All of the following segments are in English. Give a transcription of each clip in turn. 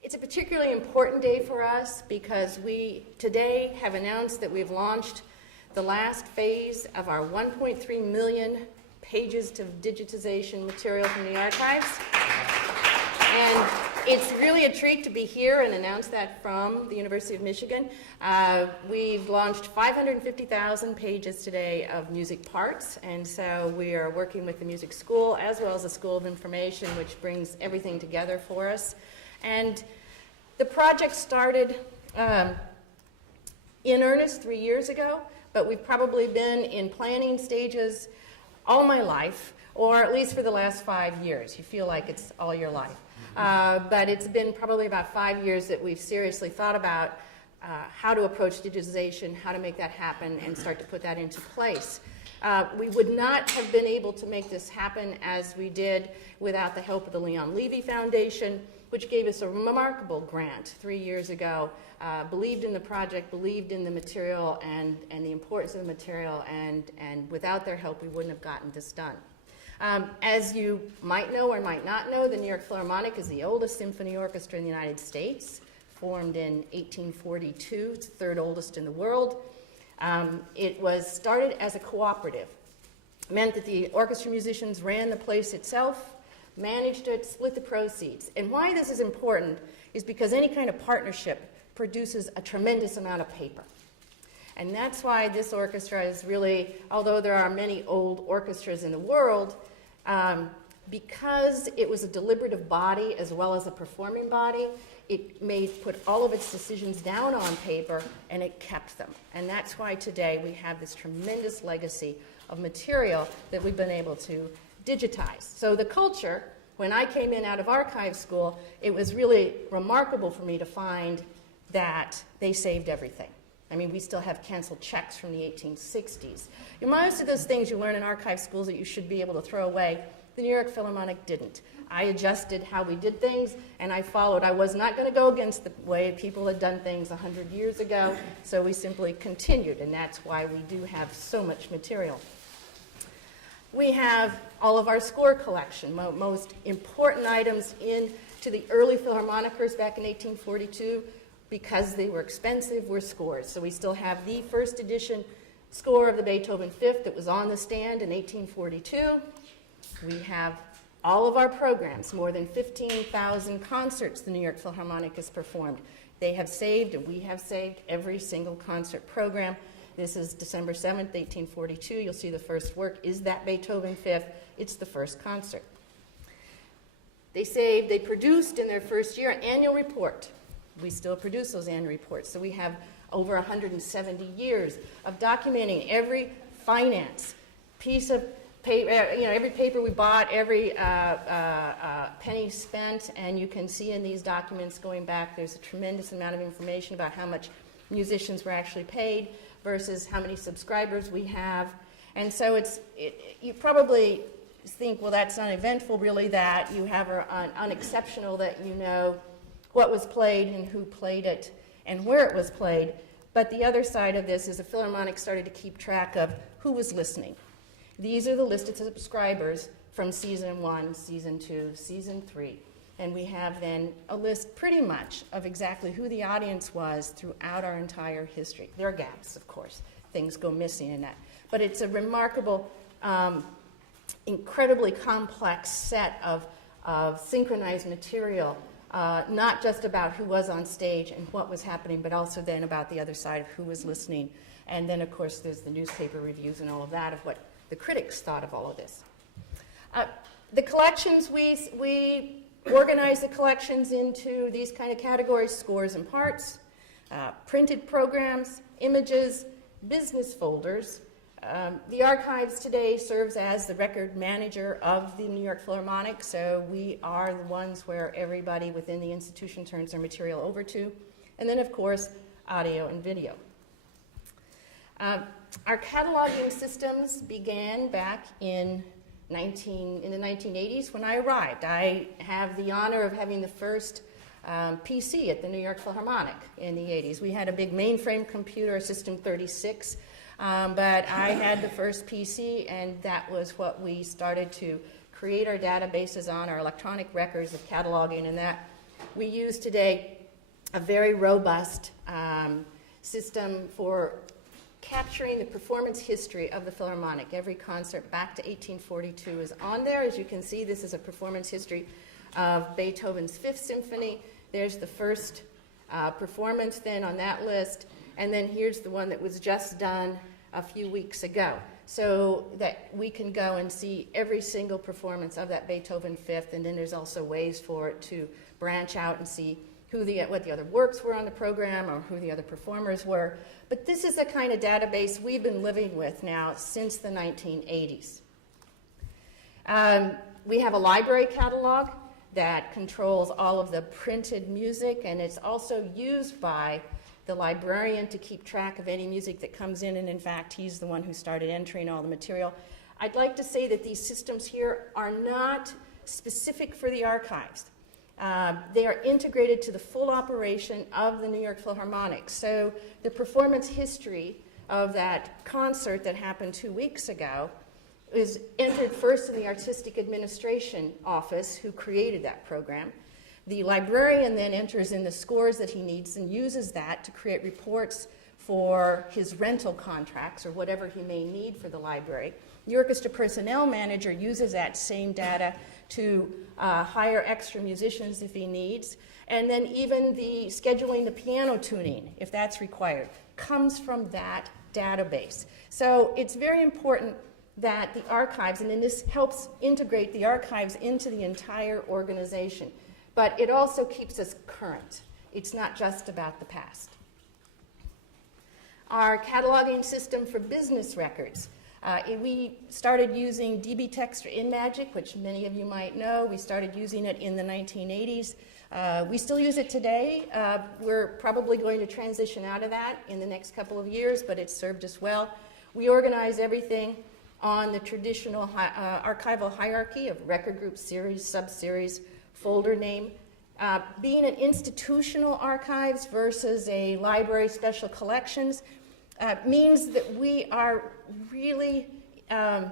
It's a particularly important day for us because we today have announced that we've launched the last phase of our 1.3 million pages to digitization material from the archives. And it's really a treat to be here and announce that from the University of Michigan. We've launched 550,000 pages today of music parts, and so we are working with the music school as well as the School of Information, which brings everything together for us. And the project started in earnest 3 years ago, but we've probably been in planning stages all my life, or at least for the last 5 years. You feel like it's all your life. But it's been probably about 5 years that we've seriously thought about how to approach digitization, how to make that happen, and start to put that into place. We would not have been able to make this happen as we did without the help of the Leon Levy Foundation, which gave us a remarkable grant 3 years ago, believed in the project, believed in the material and the importance of the material, and without their help we wouldn't have gotten this done. As you might know or might not know, the New York Philharmonic is the oldest symphony orchestra in the United States, formed in 1842. It's the third oldest in the world. It was started as a cooperative. It meant that the orchestra musicians ran the place itself, managed it, split the proceeds. And why this is important is because any kind of partnership produces a tremendous amount of paper. And that's why this orchestra is really, although there are many old orchestras in the world, because it was a deliberative body as well as a performing body, it put all of its decisions down on paper and it kept them. And that's why today we have this tremendous legacy of material that we've been able to digitize. So the culture, when I came in out of archive school, it was really remarkable for me to find that they saved everything. I mean, we still have canceled checks from the 1860s. Most of those things you learn in archive schools that you should be able to throw away, the New York Philharmonic didn't. I adjusted how we did things, and I followed. I was not going to go against the way people had done things 100 years ago, so we simply continued, and that's why we do have so much material. We have all of our score collection, most important items into the early Philharmonicers back in 1842. Because they were expensive, were scores. So we still have the first edition score of the Beethoven Fifth that was on the stand in 1842. We have all of our programs, more than 15,000 concerts the New York Philharmonic has performed. They have saved, and we have saved, every single concert program. This is December 7th, 1842. You'll see the first work is that Beethoven Fifth. It's the first concert. They produced in their first year an annual report. We still produce those annual reports. So we have over 170 years of documenting every finance piece of paper, every paper we bought, every penny spent, and you can see in these documents going back, there's a tremendous amount of information about how much musicians were actually paid versus how many subscribers we have. And so you probably think, well, that's uneventful, really, that you have an unexceptional that you know what was played and who played it and where it was played. But the other side of this is the Philharmonic started to keep track of who was listening. These are the listed subscribers from season 1, season 2, season 3. And we have then a list pretty much of exactly who the audience was throughout our entire history. There are gaps, of course. Things go missing in that. But it's a remarkable, incredibly complex set of synchronized material. Not just about who was on stage and what was happening, but also then about the other side of who was listening. And then, of course, there's the newspaper reviews and all of that of what the critics thought of all of this. The collections, we organize the collections into these kind of categories: scores and parts, printed programs, images, business folders. The archives today serves as the record manager of the New York Philharmonic, so we are the ones where everybody within the institution turns their material over to. And then, of course, audio and video. Our cataloging systems began back in the 1980s when I arrived. I have the honor of having the first PC at the New York Philharmonic in the 80s. We had a big mainframe computer, System 36, but I had the first PC, and that was what we started to create our databases on, our electronic records of cataloging, and that We use today a very robust system for capturing the performance history of the Philharmonic. Every concert back to 1842 is on there. As you can see, this is a performance history of Beethoven's Fifth Symphony. There's the first performance then on that list, and then here's the one that was just done a few weeks ago, so that we can go and see every single performance of that Beethoven Fifth, and then there's also ways for it to branch out and see what the other works were on the program or who the other performers were. But this is the kind of database we've been living with now since the 1980s. We have a library catalog that controls all of the printed music, and it's also used by the librarian to keep track of any music that comes in, and in fact, he's the one who started entering all the material. I'd like to say that these systems here are not specific for the archives. They are integrated to the full operation of the New York Philharmonic. So the performance history of that concert that happened 2 weeks ago is entered first in the Artistic Administration Office, who created that program. The librarian then enters in the scores that he needs and uses that to create reports for his rental contracts or whatever he may need for the library. The orchestra personnel manager uses that same data to hire extra musicians if he needs. And then even the scheduling the piano tuning, if that's required, comes from that database. So it's very important that the archives, and then this helps integrate the archives into the entire organization. But it also keeps us current. It's not just about the past. Our cataloging system for business records. We started using DB Text or InMagic, which many of you might know. We started using it in the 1980s. We still use it today. We're probably going to transition out of that in the next couple of years, but it's served us well. We organize everything on the traditional archival hierarchy of record group, series, sub-series, folder name. Being an institutional archives versus a library special collections means that we are really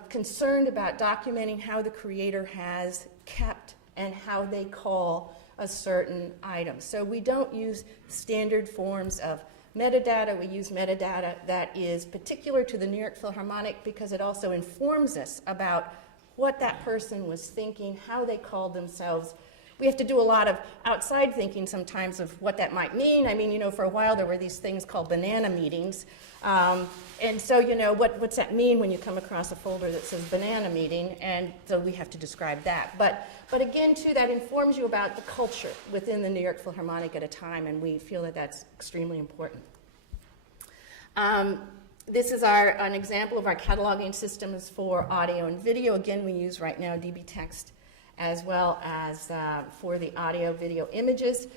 concerned about documenting how the creator has kept and how they call a certain item. So we don't use standard forms of metadata. We use metadata that is particular to the New York Philharmonic because it also informs us about what that person was thinking, how they called themselves. We have to do a lot of outside thinking sometimes of what that might mean. I mean, you know, for a while there were these things called banana meetings. And so, you know, what's that mean when you come across a folder that says banana meeting? And so we have to describe that. But again, too, that informs you about the culture within the New York Philharmonic at a time, and we feel that that's extremely important. This is an example of our cataloging systems for audio and video. Again, we use right now DB Text as well as for the audio, video, images.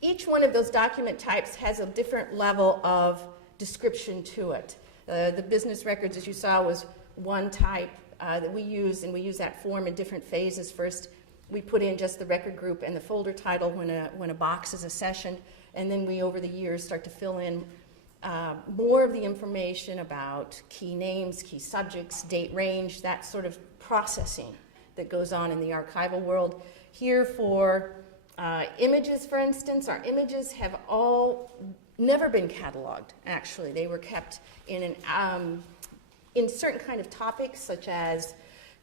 Each one of those document types has a different level of description to it. The business records, as you saw, was one type that we use, and we use that form in different phases. First, we put in just the record group and the folder title when a box is accessioned, and then we, over the years, start to fill in more of the information about key names, key subjects, date range, that sort of processing that goes on in the archival world. Here for images, for instance, our images have all never been cataloged, actually. They were kept in certain kind of topics, such as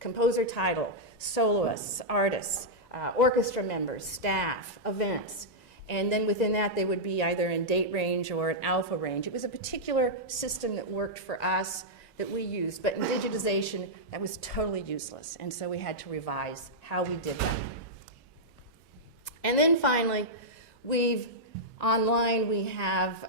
composer title, soloists, artists, orchestra members, staff, events. And then within that, they would be either in date range or an alpha range. It was a particular system that worked for us that we used, but in digitization, that was totally useless, and so we had to revise how we did that. And then finally, online we have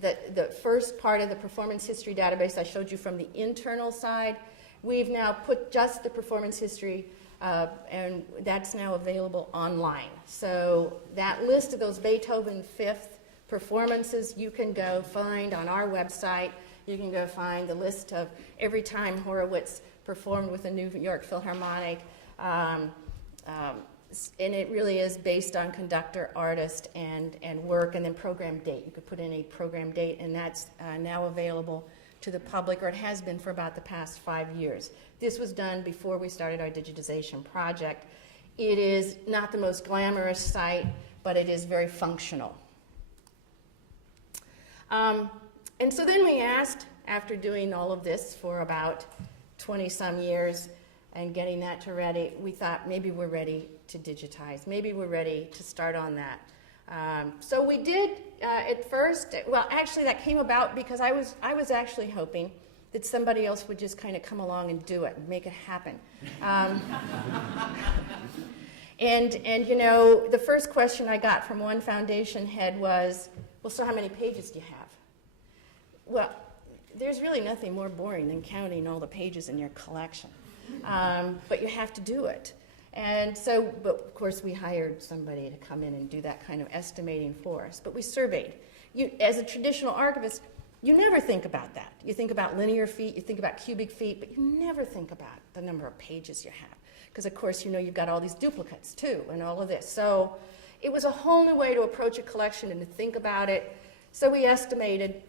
the first part of the performance history database I showed you from the internal side. We've now put just the performance history, and that's now available online. So that list of those Beethoven Fifth performances you can go find on our website. You can go find the list of every time Horowitz performed with the New York Philharmonic. And it really is based on conductor, artist, and work, and then program date. You could put in a program date, and that's now available to the public, or it has been for about the past 5 years. This was done before we started our digitization project. It is not the most glamorous site, but it is very functional. And so then we asked, after doing all of this for about 20-some years and getting that to ready, we thought maybe we're ready to digitize. Maybe we're ready to start on that. So we did at first. Well, actually, that came about because I was actually hoping that somebody else would just kind of come along and do it and make it happen. And you know, the first question I got from one foundation head was, well, so how many pages do you have? Well, there's really nothing more boring than counting all the pages in your collection. But you have to do it. And so, but of course, we hired somebody to come in and do that kind of estimating for us. But we surveyed. You, as a traditional archivist, you never think about that. You think about linear feet, you think about cubic feet, but you never think about the number of pages you have. Because, of course, you know you've got all these duplicates, too, and all of this. So it was a whole new way to approach a collection and to think about it. So we estimated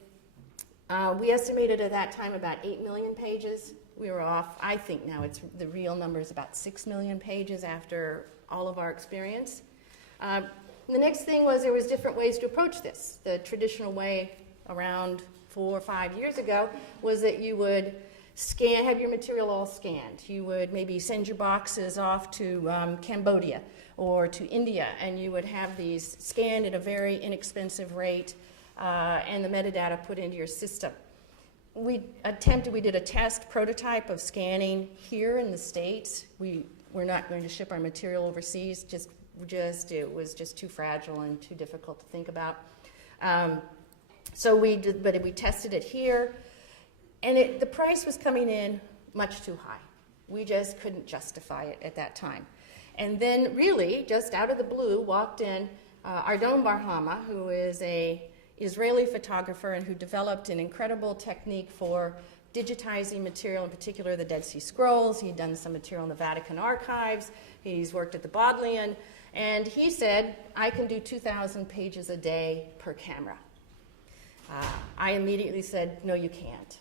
at that time about 8 million pages. We were off. I think now the real number is about 6 million pages after all of our experience. The next thing was there was different ways to approach this. The traditional way around 4 or 5 years ago was that you would have your material all scanned. You would maybe send your boxes off to Cambodia or to India, and you would have these scanned at a very inexpensive rate and the metadata put into your system. We did a test prototype of scanning here in the States. We're not going to ship our material overseas, it was just too fragile and too difficult to think about. So we tested it here, and the price was coming in much too high. We just couldn't justify it at that time. And then really, just out of the blue, walked in Ardon Barhama, who is an Israeli photographer and who developed an incredible technique for digitizing material, in particular the Dead Sea Scrolls. He'd done some material in the Vatican archives. He's worked at the Bodleian. And he said, I can do 2,000 pages a day per camera. I immediately said, no, you can't.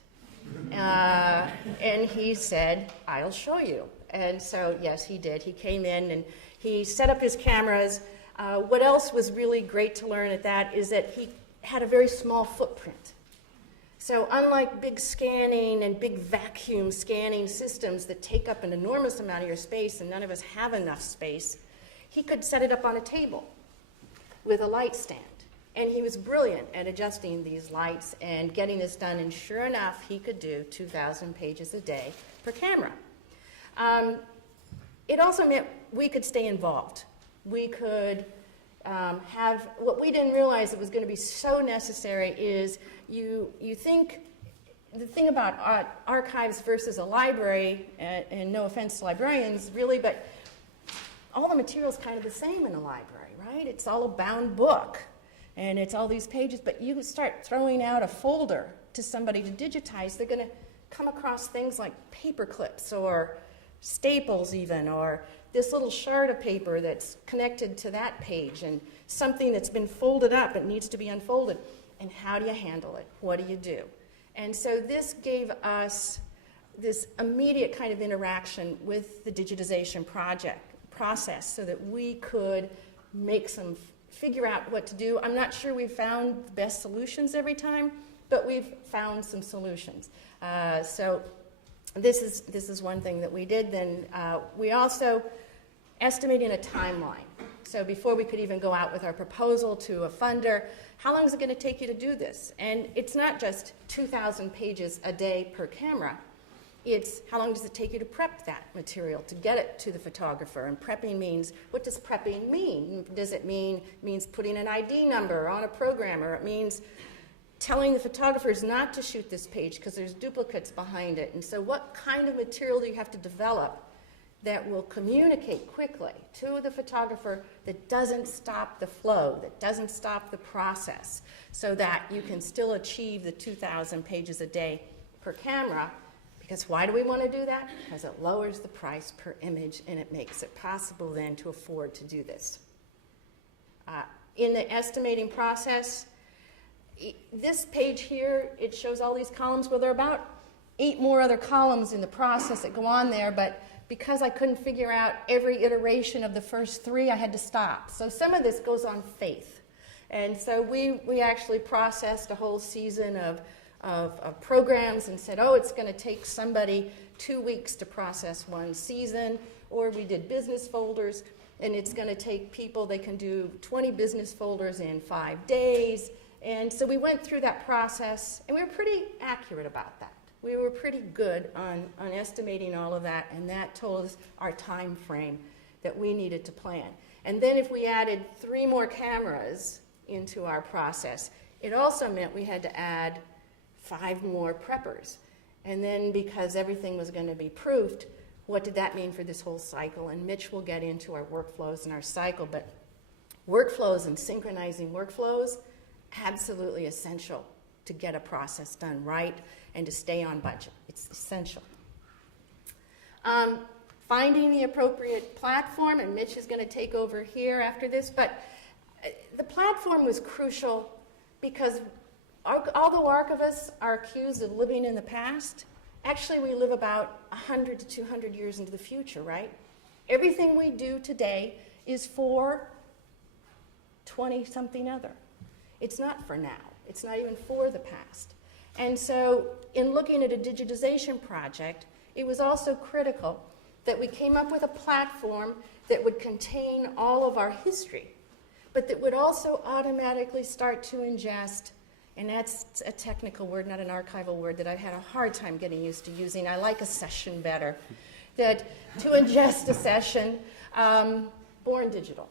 And he said, I'll show you. And so, yes, he did. He came in and he set up his cameras. What else was really great to learn at that is that he had a very small footprint. So unlike big scanning and big vacuum scanning systems that take up an enormous amount of your space, and none of us have enough space, he could set it up on a table with a light stand. And he was brilliant at adjusting these lights and getting this done, and sure enough, he could do 2,000 pages a day per camera. It also meant we could stay involved. We could have, what we didn't realize that was going to be so necessary is you think, the thing about archives versus a library, and no offense to librarians really, but all the material is kind of the same in a library, right? It's all a bound book, and it's all these pages, but you start throwing out a folder to somebody to digitize, they're going to come across things like paper clips or staples even, or this little shard of paper that's connected to that page, and something that's been folded up and needs to be unfolded. And how do you handle it? What do you do? And so this gave us this immediate kind of interaction with the digitization process so that we could figure out what to do. I'm not sure we've found the best solutions every time, but we've found some solutions. So this is one thing that we did. Then we also estimated a timeline. So before we could even go out with our proposal to a funder, how long is it going to take you to do this? And it's not just 2,000 pages a day per camera. It's how long does it take you to prep that material, to get it to the photographer? And prepping means, what does prepping mean? Does it means putting an ID number on a program, or it means telling the photographers not to shoot this page because there's duplicates behind it? And so what kind of material do you have to develop that will communicate quickly to the photographer that doesn't stop the flow, that doesn't stop the process, so that you can still achieve the 2,000 pages a day per camera? Because why do we want to do that? Because it lowers the price per image, and it makes it possible then to afford to do this. In the estimating process, this page here, it shows all these columns. Well, there are about 8 more other columns in the process that go on there, but because I couldn't figure out every iteration of the first 3, I had to stop. So some of this goes on faith. And so we actually processed a whole season of programs and said, oh, it's going to take somebody 2 weeks to process one season, or we did business folders, and it's going to take people, they can do 20 business folders in 5 days. And so we went through that process, and we were pretty accurate about that. We were pretty good on estimating all of that, and that told us our time frame that we needed to plan. And then if we added 3 more cameras into our process, it also meant we had to add 5 more preppers. And then because everything was going to be proofed, what did that mean for this whole cycle? And Mitch will get into our workflows and our cycle, but workflows and synchronizing workflows, absolutely essential to get a process done right and to stay on budget. It's essential. Finding the appropriate platform, and Mitch is going to take over here after this, but the platform was crucial because although archivists are accused of living in the past, actually we live about 100 to 200 years into the future, right? Everything we do today is for 20-something other. It's not for now. It's not even for the past. And so in looking at a digitization project, it was also critical that we came up with a platform that would contain all of our history, but that would also automatically start to ingest, and that's a technical word, not an archival word, that I've had a hard time getting used to using. I like a session better. That to ingest a session, born digital,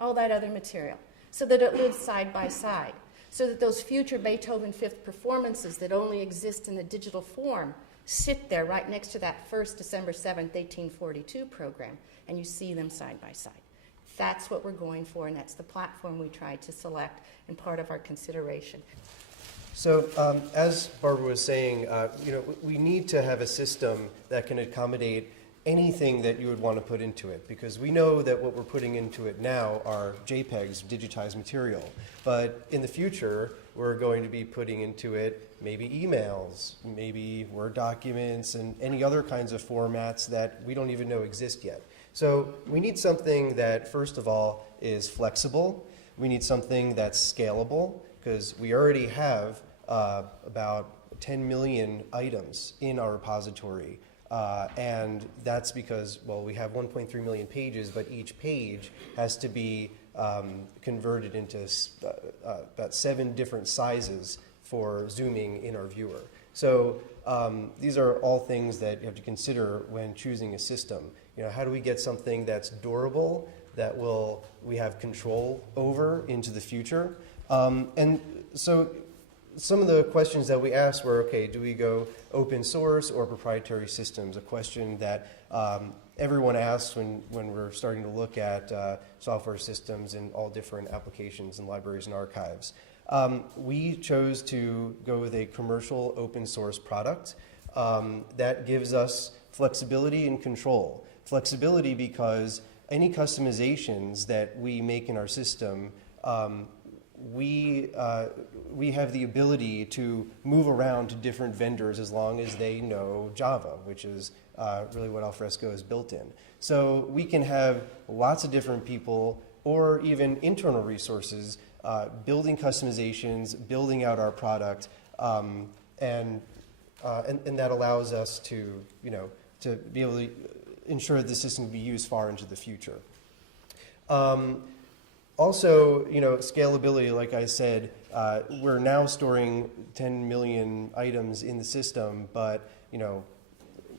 all that other material, so that it lives side by side, so that those future Beethoven Fifth performances that only exist in the digital form sit there right next to that first December 7th, 1842 program, and you see them side by side. That's what we're going for, and that's the platform we tried to select and part of our consideration. So as Barbara was saying, we need to have a system that can accommodate anything that you would want to put into it, because we know that what we're putting into it now are JPEGs, digitized material. But in the future, we're going to be putting into it maybe emails, maybe Word documents, and any other kinds of formats that we don't even know exist yet. So we need something that, first of all, is flexible. We need something that's scalable, because we already have about 10 million items in our repository. And that's because, well, we have 1.3 million pages, but each page has to be converted into about 7 different sizes for zooming in our viewer. So these are all things that you have to consider when choosing a system. How do we get something that's durable, that we have control over into the future? And so some of the questions that we asked were, okay, do we go open source or proprietary systems? A question that everyone asks when we're starting to look at software systems in all different applications and libraries and archives. We chose to go with a commercial open source product that gives us flexibility and control. Flexibility because any customizations that we make in our system, we have the ability to move around to different vendors as long as they know Java, which is really what Alfresco is built in. So we can have lots of different people or even internal resources building customizations, building out our product, and that allows us to be able to ensure that the system can be used far into the future. Also, scalability, like I said, we're now storing 10 million items in the system, but,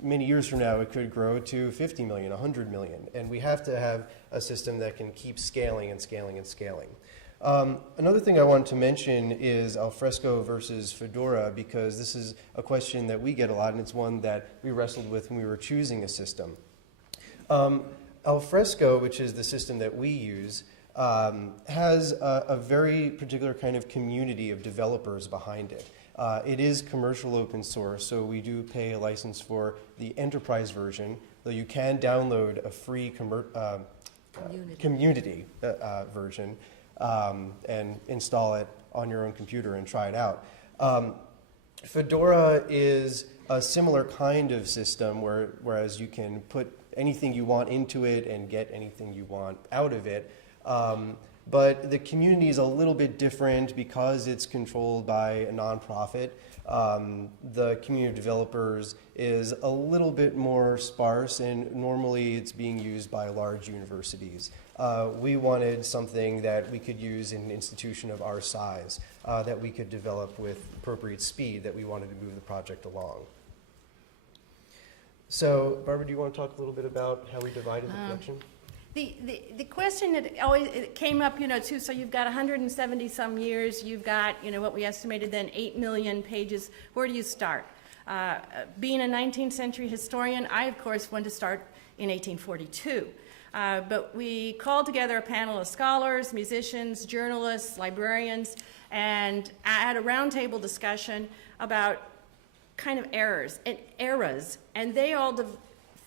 many years from now, it could grow to 50 million, 100 million, and we have to have a system that can keep scaling and scaling and scaling. Another thing I wanted to mention is Alfresco versus Fedora, because this is a question that we get a lot, and it's one that we wrestled with when we were choosing a system. Alfresco, which is the system that we use, has a very particular kind of community of developers behind it. It is commercial open source, so we do pay a license for the enterprise version, though you can download a free community version and install it on your own computer and try it out. Fedora is a similar kind of system whereas you can put anything you want into it and get anything you want out of it. But the community is a little bit different because it's controlled by a nonprofit. The community of developers is a little bit more sparse, and normally it's being used by large universities. We wanted something that we could use in an institution of our size, that we could develop with appropriate speed, that we wanted to move the project along. So, Barbara, do you want to talk a little bit about how we divided the collection? The question that always it came up, too, so you've got 170 some years, you've got, what we estimated then 8 million pages. Where do you start? Being a 19th century historian, I, of course, wanted to start in 1842. But we called together a panel of scholars, musicians, journalists, librarians, and had a roundtable discussion about kind of eras, and they all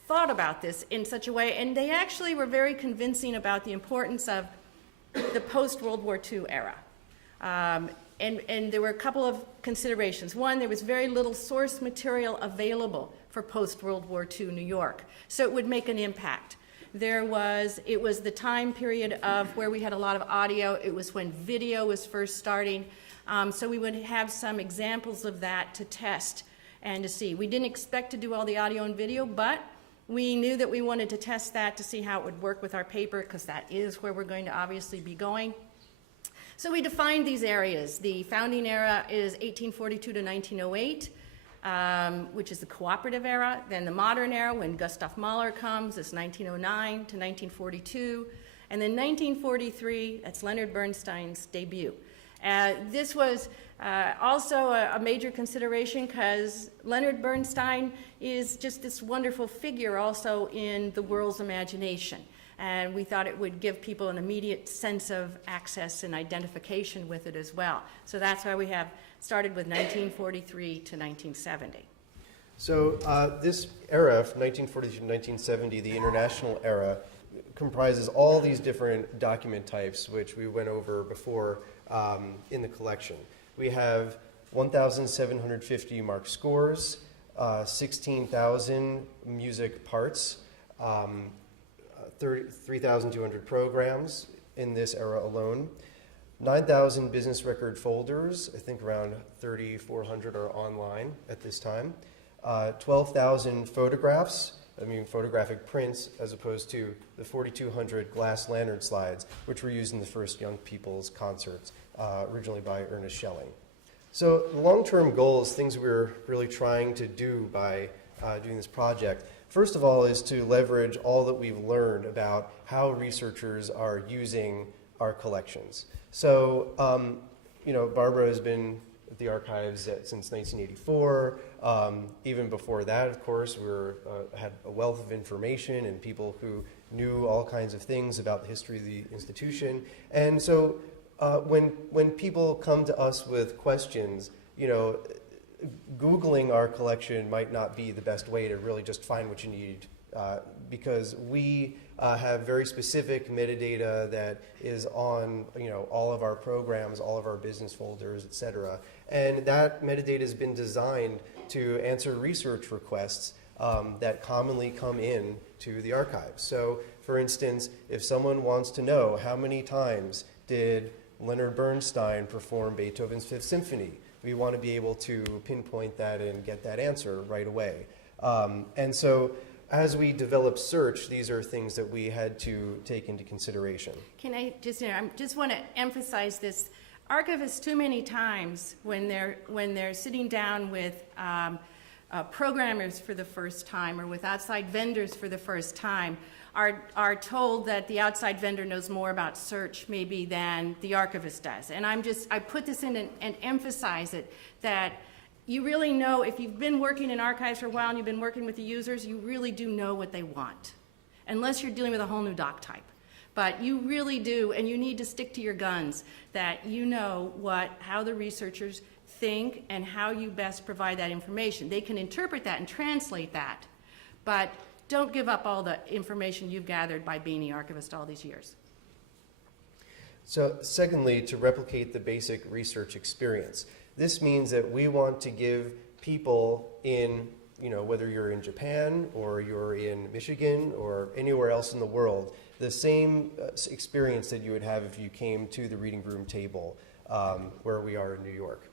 thought about this in such a way, and they actually were very convincing about the importance of the post-World War II era. And there were a couple of considerations. One, there was very little source material available for post-World War II New York, so it would make an impact. It was the time period of where we had a lot of audio. It was when video was first starting, so we would have some examples of that to test and to see. We didn't expect to do all the audio and video, but we knew that we wanted to test that to see how it would work with our paper, because that is where we're going to obviously be going. So we defined these areas. The founding era is 1842 to 1908, which is the cooperative era. Then the modern era, when Gustav Mahler comes, is 1909 to 1942. And then 1943, that's Leonard Bernstein's debut. This was also a major consideration because Leonard Bernstein is just this wonderful figure also in the world's imagination. And we thought it would give people an immediate sense of access and identification with it as well. So that's why we have started with 1943 to 1970. So this era, from 1940 to 1970, the international era, comprises all these different document types, which we went over before in the collection. We have 1,750 marked scores, 16,000 music parts, 3,200 programs in this era alone, 9,000 business record folders. I think around 3,400 are online at this time, 12,000 photographs, photographic prints, as opposed to the 4,200 glass lantern slides, which were used in the first Young People's concerts, originally by Ernest Schelling. So the long-term goals, things we're really trying to do by doing this project, first of all, is to leverage all that we've learned about how researchers are using our collections. So, Barbara has been at the archives since 1984. Even before that, of course, we had a wealth of information and people who knew all kinds of things about the history of the institution. And so when people come to us with questions, Googling our collection might not be the best way to really just find what you need, because we have very specific metadata that is on all of our programs, all of our business folders, et cetera. And that metadata has been designed to answer research requests that commonly come in to the archives. So, for instance, if someone wants to know how many times did Leonard Bernstein perform Beethoven's Fifth Symphony, we want to be able to pinpoint that and get that answer right away. And so as we develop search, these are things that we had to take into consideration. Can I just want to emphasize this. Archivists too many times when they're sitting down with programmers for the first time or with outside vendors for the first time are told that the outside vendor knows more about search maybe than the archivist does. And I put this in and emphasize it, that you really know, if you've been working in archives for a while and you've been working with the users, you really do know what they want, unless you're dealing with a whole new doc type. But you really do, and you need to stick to your guns, that you know how the researchers think and how you best provide that information. They can interpret that and translate that, but don't give up all the information you've gathered by being the archivist all these years. So secondly, to replicate the basic research experience. This means that we want to give people in, whether you're in Japan or you're in Michigan or anywhere else in the world, the same experience that you would have if you came to the reading room table where we are in New York.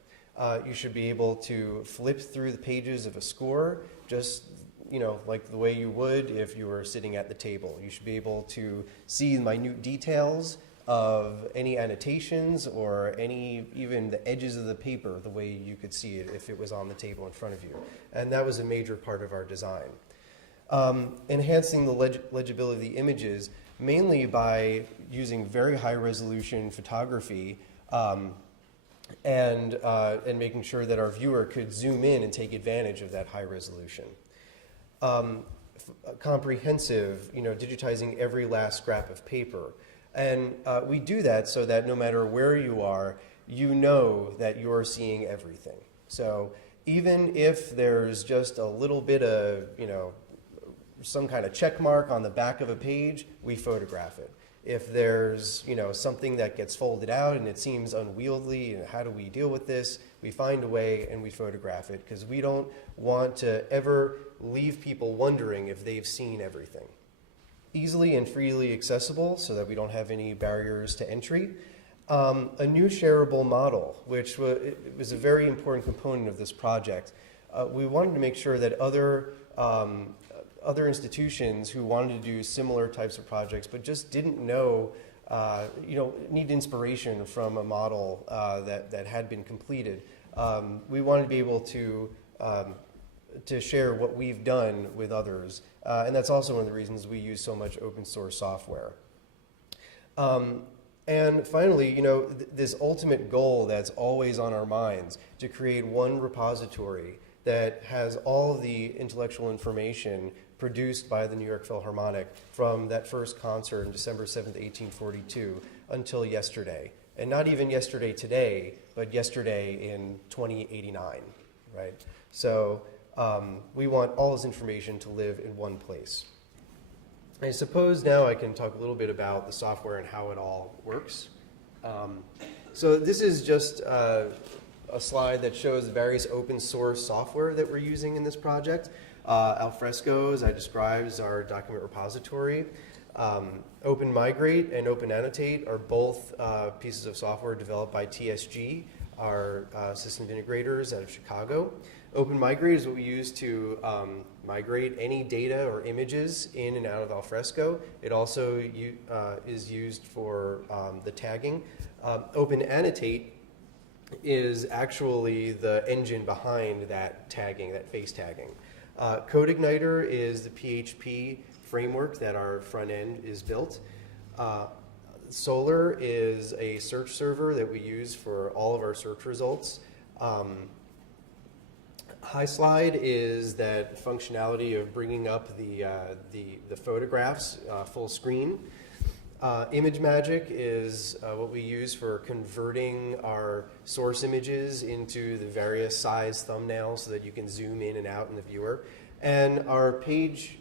You should be able to flip through the pages of a score just like the way you would if you were sitting at the table. You should be able to see minute details of any annotations or even the edges of the paper the way you could see it if it was on the table in front of you. And that was a major part of our design. Enhancing the legibility of the images, mainly by using very high resolution photography and making sure that our viewer could zoom in and take advantage of that high resolution. Comprehensive, digitizing every last scrap of paper. And we do that so that no matter where you are, you know that you're seeing everything. So even if there's just a little bit of, some kind of check mark on the back of a page, we photograph it. If there's, something that gets folded out and it seems unwieldy, and how do we deal with this? We find a way and we photograph it because we don't want to ever leave people wondering if they've seen everything. Easily and freely accessible so that we don't have any barriers to entry. A new shareable model, which was a very important component of this project. We wanted to make sure that other institutions who wanted to do similar types of projects but just didn't know, need inspiration from a model that had been completed. We wanted to be able to share what we've done with others. And that's also one of the reasons we use so much open source software. And finally, this ultimate goal that's always on our minds, to create one repository that has all the intellectual information produced by the New York Philharmonic from that first concert on December 7th, 1842 until yesterday. And not even yesterday today, but yesterday in 2089, right? So we want all this information to live in one place. I suppose now I can talk a little bit about the software and how it all works. So this is just a slide that shows the various open source software that we're using in this project. Alfresco, as I described, is our document repository. Open Migrate and Open Annotate are both pieces of software developed by TSG, our system integrators out of Chicago. Open Migrate is what we use to migrate any data or images in and out of Alfresco. It also is used for the tagging. Open Annotate is actually the engine behind that tagging, that face tagging. CodeIgniter is the PHP framework that our front end is built. Solar is a search server that we use for all of our search results. HighSlide is that functionality of bringing up the photographs full screen. ImageMagick is what we use for converting our source images into the various size thumbnails so that you can zoom in and out in the viewer. And our page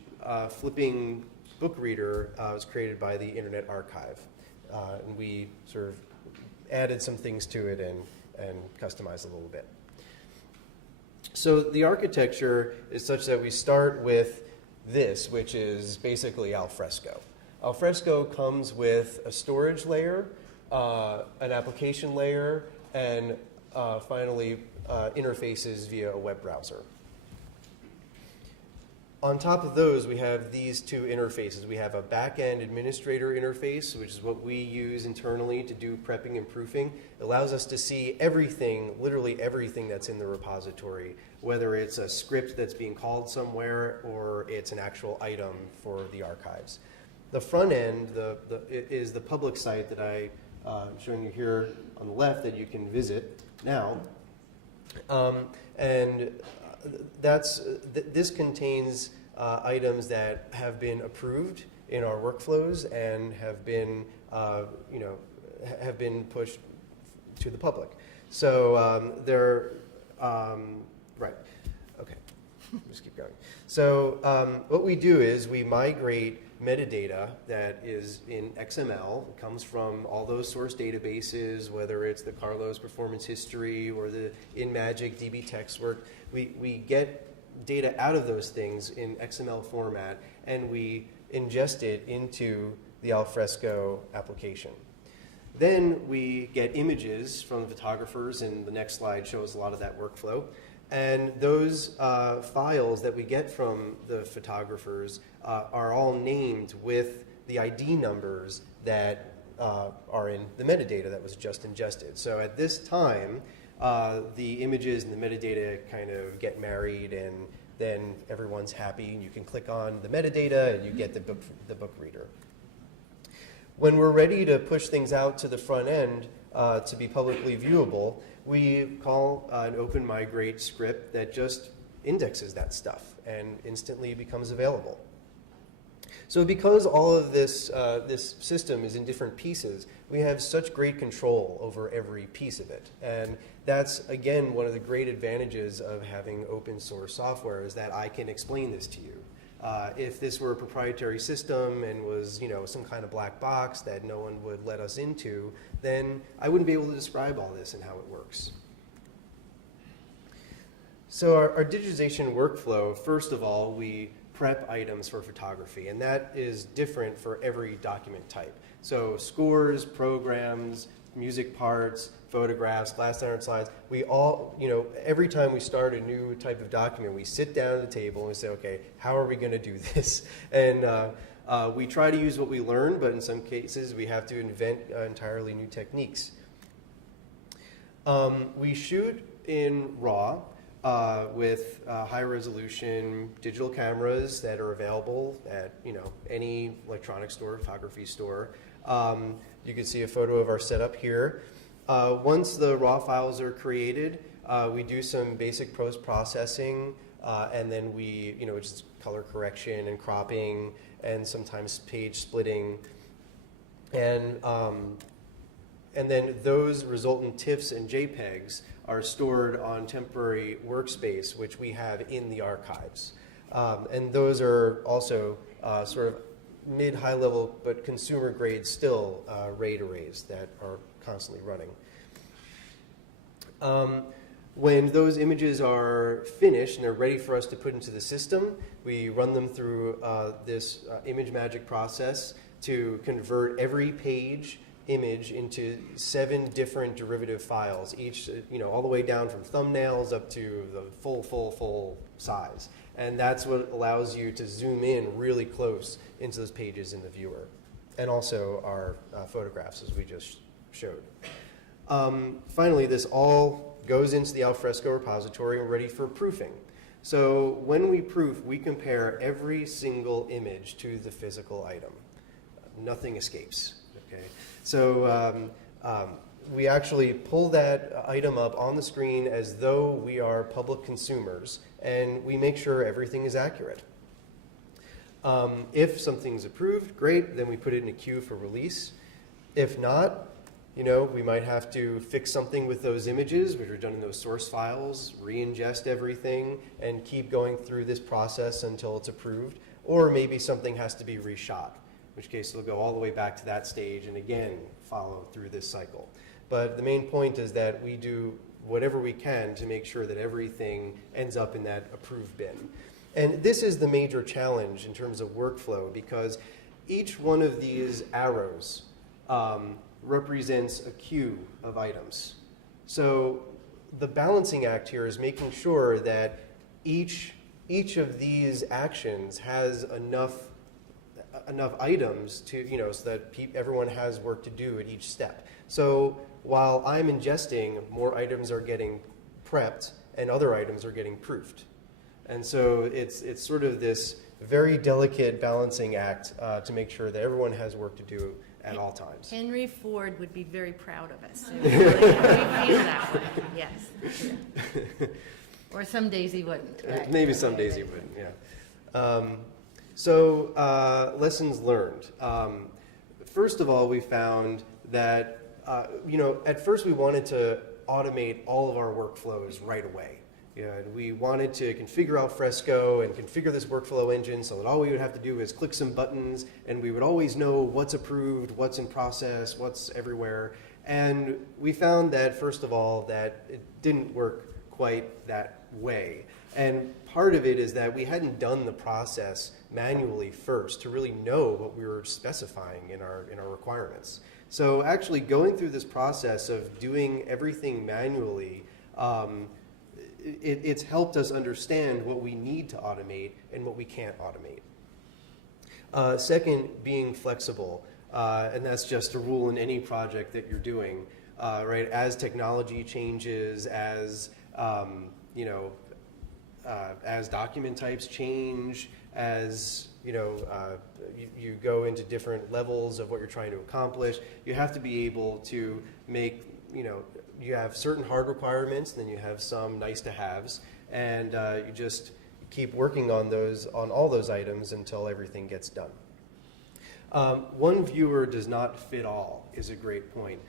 flipping book reader was created by the Internet Archive. And we sort of added some things to it and customized a little bit. So the architecture is such that we start with this, which is basically Alfresco. Alfresco comes with a storage layer, an application layer, and finally interfaces via a web browser. On top of those, we have these two interfaces. We have a back-end administrator interface, which is what we use internally to do prepping and proofing. It allows us to see everything, literally everything that's in the repository, whether it's a script that's being called somewhere or it's an actual item for the archives. The front end is the public site that I'm showing you here on the left that you can visit now. This contains items that have been approved in our workflows and have been, have been pushed to the public. So right, okay, just keep going. So what we do is we migrate metadata that is in XML. It comes from all those source databases, whether it's the Carlos performance history or the InMagic DB text work. We get data out of those things in XML format, and we ingest it into the alfresco application. Then we get images from the photographers, and the next slide shows a lot of that workflow. And those files that we get from the photographers are all named with the ID numbers that are in the metadata that was just ingested. So at this time, the images and the metadata kind of get married, and then everyone's happy, and you can click on the metadata and you get the book reader. When we're ready to push things out to the front end to be publicly viewable, we call an open migrate script that just indexes that stuff and instantly becomes available. So because all of this, this system is in different pieces, we have such great control over every piece of it. And that's, again, one of the great advantages of having open source software, is that I can explain this to you. If this were a proprietary system and was, some kind of black box that no one would let us into, then I wouldn't be able to describe all this and how it works. So our digitization workflow, first of all, we prep items for photography, and that is different for every document type. So scores, programs, music parts, photographs, last 100 slides, we all, every time we start a new type of document, we sit down at the table and we say, okay, how are we going to do this? And we try to use what we learn, but in some cases we have to invent entirely new techniques. We shoot in RAW with high-resolution digital cameras that are available at any electronic store, photography store. You can see a photo of our setup here. Once the raw files are created, we do some basic post-processing, and then we, just color correction and cropping, and sometimes page splitting, and then those resultant TIFFs and JPEGs are stored on temporary workspace, which we have in the archives, and those are also sort of mid-high level, but consumer grade still RAID arrays that are constantly running. When those images are finished and they're ready for us to put into the system, we run them through this ImageMagick process to convert every page image into 7 different derivative files, each all the way down from thumbnails up to the full size. And that's what allows you to zoom in really close into those pages in the viewer. And also our photographs, as we just showed. Finally, this all goes into the alfresco repository and ready for proofing. So when we proof, we compare every single image to the physical item. Nothing escapes. Okay? So we actually pull that item up on the screen as though we are public consumers, and we make sure everything is accurate. If something's approved, great, then we put it in a queue for release. If not, we might have to fix something with those images, which are done in those source files, re-ingest everything, and keep going through this process until it's approved. Or maybe something has to be reshot, in which case it'll go all the way back to that stage and again follow through this cycle. But the main point is that we do whatever we can to make sure that everything ends up in that approved bin. And this is the major challenge in terms of workflow, because each one of these arrows represents a queue of items. So the balancing act here is making sure that each of these actions has enough items to, so that everyone has work to do at each step. So while I'm ingesting, more items are getting prepped and other items are getting proofed. And so it's sort of this very delicate balancing act to make sure that everyone has work to do at all times. Henry Ford would be very proud of us. We feel that way, yes. Or some days he wouldn't. Right? Maybe some days he wouldn't, yeah. So lessons learned. First of all, we found that, at first we wanted to automate all of our workflows right away. Yeah, and we wanted to configure Alfresco and configure this workflow engine so that all we would have to do is click some buttons and we would always know what's approved, what's in process, what's everywhere. And we found that, first of all, that it didn't work quite that way. And part of it is that we hadn't done the process manually first to really know what we were specifying in our requirements. So actually going through this process of doing everything manually, it's helped us understand what we need to automate and what we can't automate. Second, being flexible, and that's just a rule in any project that you're doing, right? As technology changes, as as document types change, as you go into different levels of what you're trying to accomplish, you have to be able to make, you have certain hard requirements, then you have some nice to haves, and you just keep working on all those items until everything gets done. One viewer does not fit all is a great point,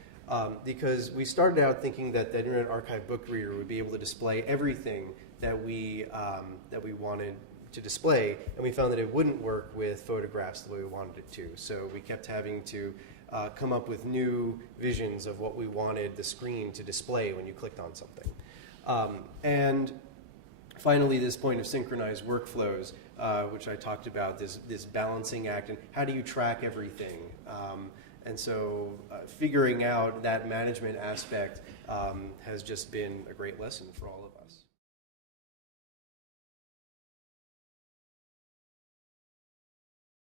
because we started out thinking that the Internet Archive book reader would be able to display everything that we wanted to display, and we found that it wouldn't work with photographs the way we wanted it to. So we kept having to come up with new visions of what we wanted the screen to display when you clicked on something. And finally, this point of synchronized workflows, which I talked about, this balancing act, and how do you track everything? And so figuring out that management aspect has just been a great lesson for all of us.